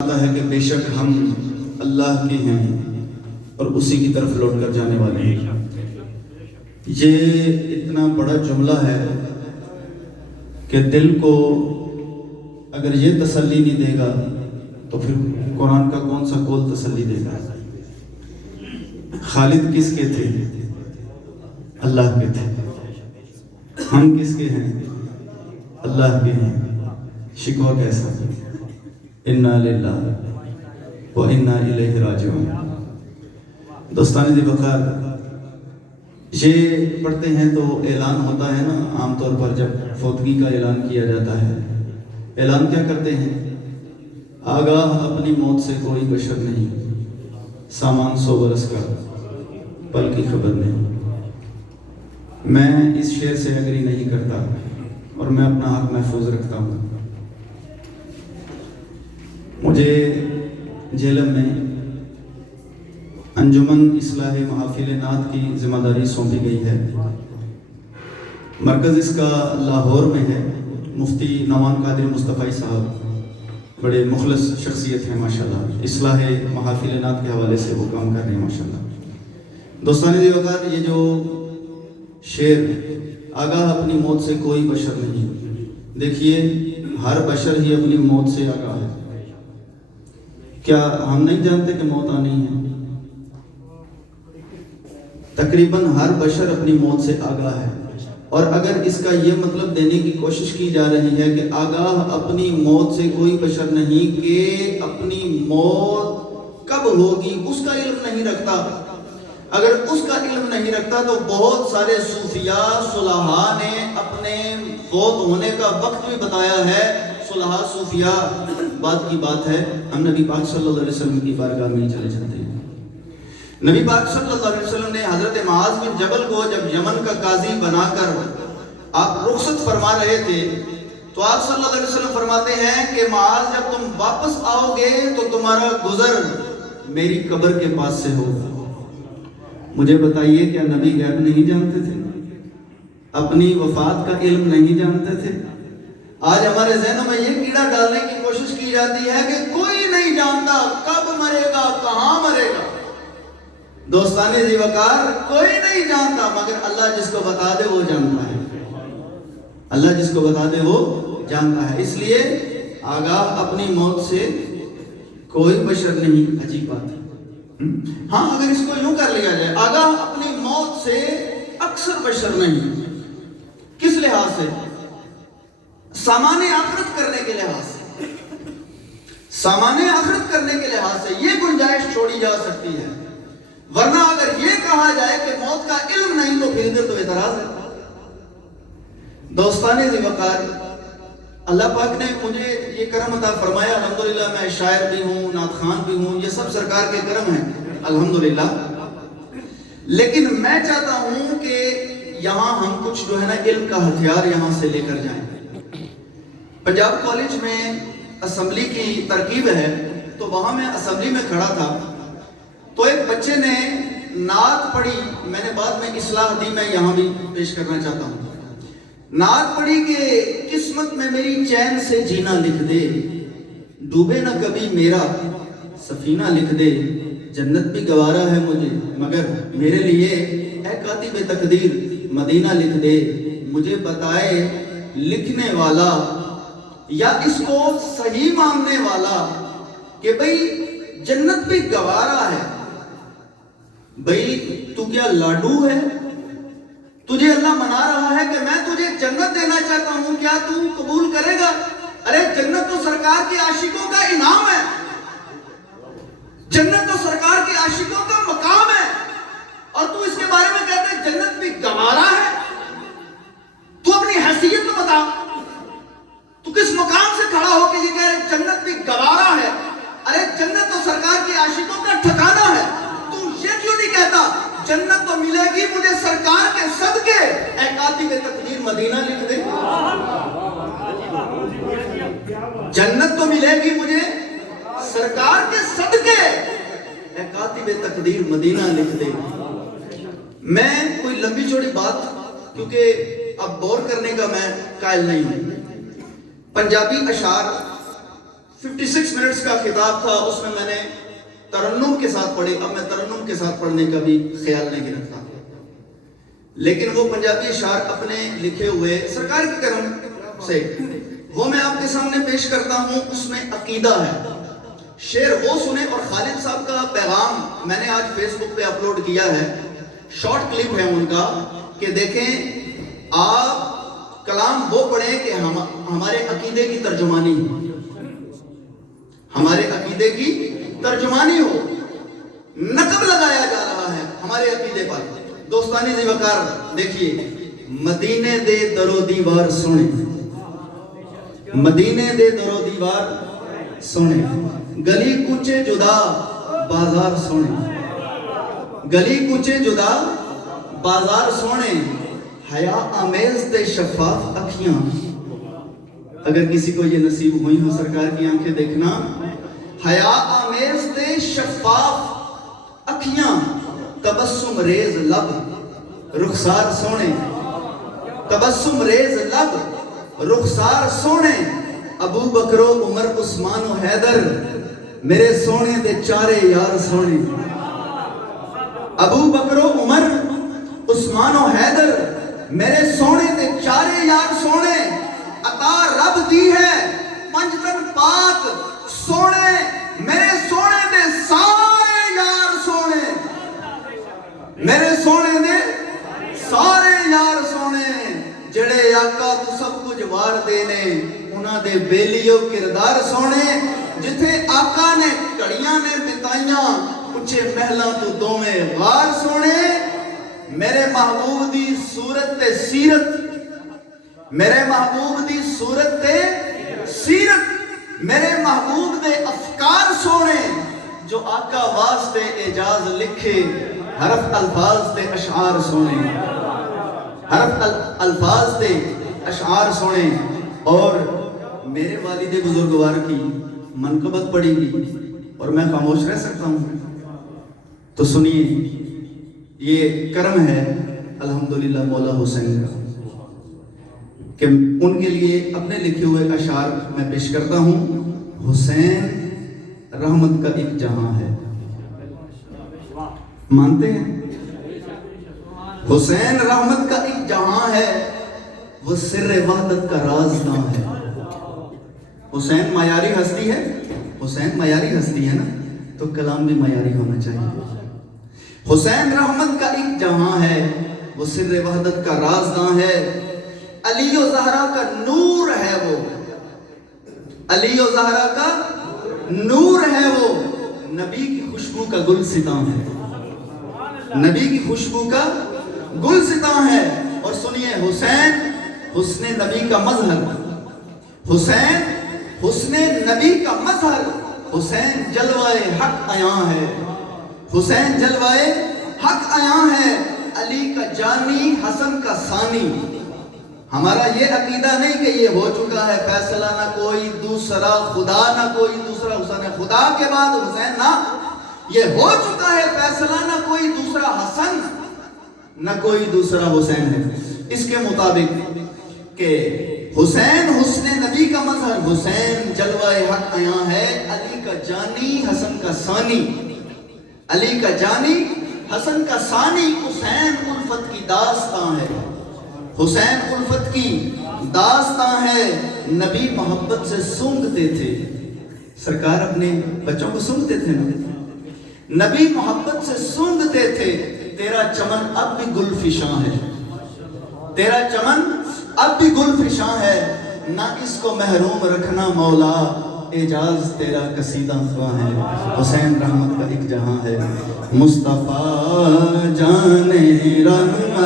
ہے کہ بے شک ہم اللہ کے ہیں اور اسی کی طرف لوٹ کر جانے والے ہیں۔ یہ اتنا بڑا جملہ ہے کہ دل کو اگر یہ تسلی نہیں دے گا تو پھر قرآن کا کون سا قول تسلی دے گا۔ خالد کس کے تھے؟ اللہ کے تھے۔ ہم کس کے ہیں؟ اللہ کے ہیں۔ شکوہ کیسا؟ انا للہ و انا الیہ راجعون۔ دوستان دی وقار یہ پڑھتے ہیں تو اعلان ہوتا ہے نا، عام طور پر جب فوتگی کا اعلان کیا جاتا ہے، اعلان کیا کرتے ہیں؟ آگاہ اپنی موت سے کوئی بشر نہیں، سامان 100 برس کا پل کی خبر نہیں۔ میں اس شعر سے اگری نہیں کرتا اور میں اپنا حق محفوظ رکھتا ہوں۔ مجھے جیلم میں انجمن اصلاح محافل نعت کی ذمہ داری سونپی گئی ہے۔ مرکز اس کا لاہور میں ہے۔ مفتی نعمان قادری مصطفی صاحب بڑے مخلص شخصیت ہیں ماشاءاللہ، اصلاح محافل نعت کے حوالے سے وہ کام کر رہے ہیں ماشاءاللہ۔ دوستان دی وقار یہ جو شعر آگاہ اپنی موت سے کوئی بشر نہیں، دیکھیے ہر بشر ہی اپنی موت سے آگاہ ہے۔ کیا ہم نہیں جانتے کہ موت آنی ہے؟ تقریباً ہر بشر اپنی موت سے آگاہ ہے، اور اگر اس کا یہ مطلب دینے کی کوشش کی جا رہی ہے کہ آگاہ اپنی موت سے کوئی بشر نہیں، کہ اپنی موت کب ہوگی اس کا علم نہیں رکھتا، اگر اس کا علم نہیں رکھتا تو بہت سارے صوفیاء صلحاء نے اپنے فوت ہونے کا وقت بھی بتایا ہے۔ صلحاء صوفیاء بات کی بات ہے، ہم نبی پاک صلی اللہ علیہ وسلم کی بارگاہ میں چلے جاتے ہیں۔ نبی پاک صلی اللہ علیہ وسلم نے حضرت معاذ بن جبل کو جب یمن کا قاضی بنا کر آپ رخصت فرما رہے تھے تو آپ صلی اللہ علیہ وسلم فرماتے ہیں کہ معاذ جب تم واپس آؤ گے تو تمہارا گزر میری قبر کے پاس سے ہوگا۔ مجھے بتائیے کیا نبی غیب نہیں جانتے تھے؟ اپنی وفات کا علم نہیں جانتے تھے؟ آج ہمارے ذہنوں میں یہ کیڑا ڈالنے کی کوشش کی جاتی ہے کہ کوئی نہیں جانتا کب مرے گا، کہاں مرے گا۔ دوستان ذی وقار کوئی نہیں جانتا، مگر اللہ جس کو بتا دے وہ جانتا ہے۔ اللہ جس کو بتا دے وہ جانتا ہے۔ اس لیے آگاہ اپنی موت سے کوئی بشر نہیں۔ عجیب بات ہے۔ ہاں اگر اس کو یوں کر لیا جائے، آگاہ اپنی موت سے اکثر بشر نہیں، کس لحاظ سے؟ سامان آخرت کرنے کے لحاظ سے، سامان آخرت کرنے کے لحاظ سے یہ گنجائش چھوڑی جا سکتی ہے، ورنہ اگر یہ کہا جائے کہ موت کا علم نہیں تو پھر ادھر تو اعتراض ہے۔ دوستان ذی وقار اللہ پاک نے مجھے یہ کرم عطا فرمایا، الحمدللہ میں شاعر بھی ہوں، نعت خوان بھی ہوں، یہ سب سرکار کے کرم ہیں الحمدللہ۔ لیکن میں چاہتا ہوں کہ یہاں ہم کچھ جو ہے نا علم کا ہتھیار یہاں سے لے کر جائیں۔ پنجاب کالج میں اسمبلی کی ترکیب ہے، تو وہاں میں اسمبلی میں کھڑا تھا تو ایک بچے نے نعت پڑھی، میں نے بعد میں اصلاح دی، میں یہاں بھی پیش کرنا چاہتا ہوں۔ نعت پڑھی کہ قسمت میں میری چین سے جینا لکھ دے، ڈوبے نہ کبھی میرا سفینہ لکھ دے، جنت بھی گوارا ہے مجھے مگر میرے لیے اے کاتب تقدیر مدینہ لکھ دے، مجھے بتائے لکھنے والا یا اس کو صحیح ماننے والا کہ بھئی جنت بھی گوارا ہے، بھئی تو کیا لاڈو ہے؟ تجھے اللہ منا رہا ہے کہ میں تجھے جنت دینا چاہتا ہوں، کیا تو قبول کرے گا؟ ارے جنت تو سرکار کے عاشقوں کا انعام ہے، جنت تو سرکار کے عاشقوں کا مقام ہے، اور تو اس کے بارے میں کہتے ہیں جنت بھی گوارا ہے۔ تو اپنی حیثیت تو بتا، تو کس مقام سے کھڑا ہو کے یہ کہہ رہے جنت بھی گوارا ہے؟ ارے جنت تو سرکار کے عاشقوں کا ٹھکانہ ہے، تو یہ کیوں نہیں کہتا جنت تو ملے گی مجھے سرکار کے صدقے، اے کاتب تقدیر مدینہ لکھ دے۔ جنت تو ملے گی مجھے سرکار کے صدقے، اے کاتب تقدیر مدینہ لکھ دے۔ میں کوئی لمبی چوڑی بات کیونکہ اب بور کرنے کا میں قائل نہیں ہوں۔ پنجابی اشعار 56 منٹس کا خطاب تھا، اس میں نے ترنم کے ساتھ پڑھی. اب میں ترنم کے ساتھ پڑھنے کا بھی خیال نہیں رکھتا، لیکن وہ پنجابی اشعار اپنے لکھے ہوئے سرکار کے کرم سے وہ میں آپ کے سامنے پیش کرتا ہوں. اس میں عقیدہ ہے. شعر وہ سنیں. اور خالد صاحب کا پیغام میں نے آج فیس بک پہ اپلوڈ کیا ہے، شارٹ کلپ ہے ان کا، کہ دیکھیں آپ کلام وہ پڑھیں کہ ہمارے عقیدے کی ترجمانی ہو، ہمارے عقیدے کی ترجمانی ہو. نقب لگایا جا رہا ہے ہمارے عقیدے پر. دوستانی ذی وقار دیکھیے، مدینے دے درو دیوار سونے، مدینے دے درو دیوار سونے، گلی کوچے جدا بازار سونے، گلی کوچے جدا بازار سونے، حیا آمیز تے شفاف اکھیاں. اگر کسی کو یہ نصیب ہوئی ہو سرکار کی آنکھیں دیکھنا، حیا آمیز تے شفاف اکھیاں، تبسم ریز لب رخسار سونے، تبسم ریز لب رخسار سونے، ابو بکر و عمر عثمان و حیدر میرے سونے دے چارے یار سونے، ابو بکر و عمر عثمان و حیدر میرے سونے دے چارے یار سونے. عطا رب دی ہے پنجتن پاک سونے، میرے سونے دے سارے یار سونے، میرے سونے دے سارے یار سونے. جڑے آقا تو سب کچھ وار دینے، انہاں دے بیلیو کردار سونے. جتھے آقا نے کڑیاں نے بتائیاں، اچھے محلاں تو دومیں غار سونے. میرے محبوب دی صورت تے سیرت، میرے محبوب دی صورت تے سیرت، میرے محبوب دے افکار سونے. جو آقا واسطے اعجاز لکھے، حرف الفاظ تے اشعار سونے، حرف الفاظ تے اشعار سونے. اور میرے والد بزرگوار کی منقبت پڑھی گی اور میں خاموش رہ سکتا ہوں؟ تو سنیے، یہ کرم ہے الحمدللہ مولا حسین کا کہ ان کے لیے اپنے لکھے ہوئے اشعار میں پیش کرتا ہوں. حسین رحمت کا ایک جہاں ہے. مانتے ہیں؟ حسین رحمت کا ایک جہاں ہے، وہ سر وحدت کا رازداں ہے. حسین معیاری ہستی ہے، حسین معیاری ہستی ہے نا، تو کلام بھی معیاری ہونا چاہیے. حسین رحمت کا ایک جہاں ہے، وہ سر وحدت کا رازداں ہے. علی و زہرا کا نور ہے وہ، علی و زہرا کا نور ہے وہ، نبی کی خوشبو کا گلستاں ہے، نبی کی خوشبو کا گلستاں ہے. اور سنیے، حسین حسن نبی کا مظہر، حسین حسن نبی کا مظہر، حسین جلوہ حق عیاں ہے، حسین جلوہ حق عیاں ہے. علی کا جانی حسن کا ثانی. ہمارا یہ عقیدہ نہیں کہ یہ ہو چکا ہے فیصلہ، نہ کوئی دوسرا خدا، نہ کوئی دوسرا حسین، خدا کے بعد حسین، نہ، یہ ہو چکا ہے فیصلہ، نہ کوئی دوسرا حسن نہ کوئی دوسرا حسین ہے. اس کے مطابق کہ حسین حسن نبی کا مظہر، حسین جلوہ حق عیاں ہے، علی کا جانی حسن کا ثانی، علی کا جانی حسن کا ثانی. حسین الفت کی داستان ہے، حسین الفت کی داستان ہے. نبی محبت سے سونگتے تھے، سرکار اپنے بچوں کو سونگتے تھے نا، نبی محبت سے سونگتے تھے. تیرا چمن اب بھی گل فشاں ہے، تیرا چمن اب بھی گل فشاں ہے. نہ اس کو محروم رکھنا مولا، اعجاز تیرا قصیدہ خواں ہے. حسین رحمت کا ایک جہاں ہے. مصطفیٰ جان رحمت